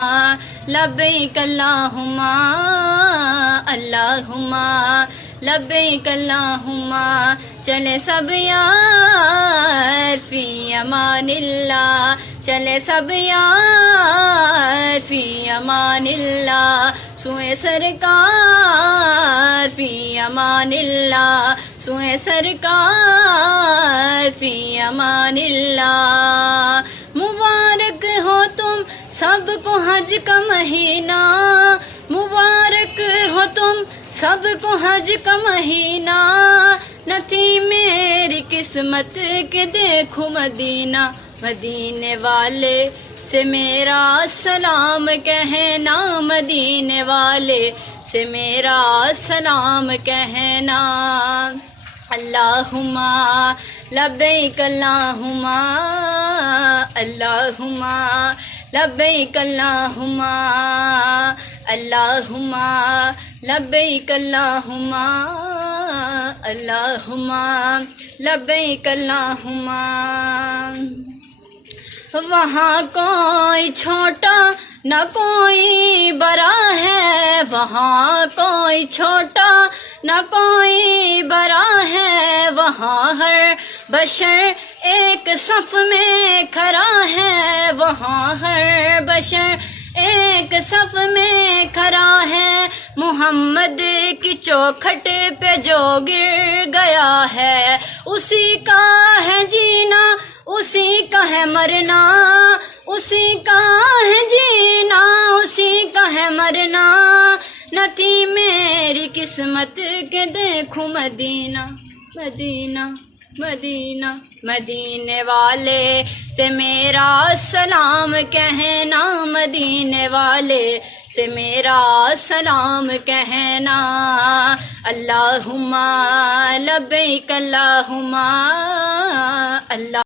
لبیک اللہم اللہم لبیک اللہم چلے سب یار فی امان اللہ، چلے سب یار فی امان اللہ، سوئے سرکار فی امان اللہ، سوئے سرکار فی امان اللہ۔ مبارک ہو تم سب کو حج کا مہینہ، مبارک ہو تم سب کو حج کا مہینہ، نہ تھی میری قسمت کہ دیکھوں مدینہ، مدینے والے سے میرا سلام کہنا، مدینے والے سے میرا سلام کہنا۔ اللہم لبیک اللہم اللہم لبیک اللہم اللہم لبیک اللہم اللہم لبیک اللہم۔ وہاں کوئی چھوٹا نہ کوئی بڑا ہے، وہاں کوئی چھوٹا نہ کوئی بڑا ہے، وہاں ہر بشر ایک صف میں کھڑا ہے، وہاں ہر بشر ایک صف میں کھڑا ہے، محمد کی چوکھٹ پہ جو گر گیا ہے، اسی کا ہے جینا اسی کا ہے مرنا، اسی کا ہے جینا اسی کا ہے مرنا، نہ تھی میری قسمت کہ دیکھوں مدینہ، مدینہ مدینہ، مدینے والے سے میرا سلام کہنا، مدینے والے سے میرا سلام کہنا۔ اللہم لبیک اللہم اللہ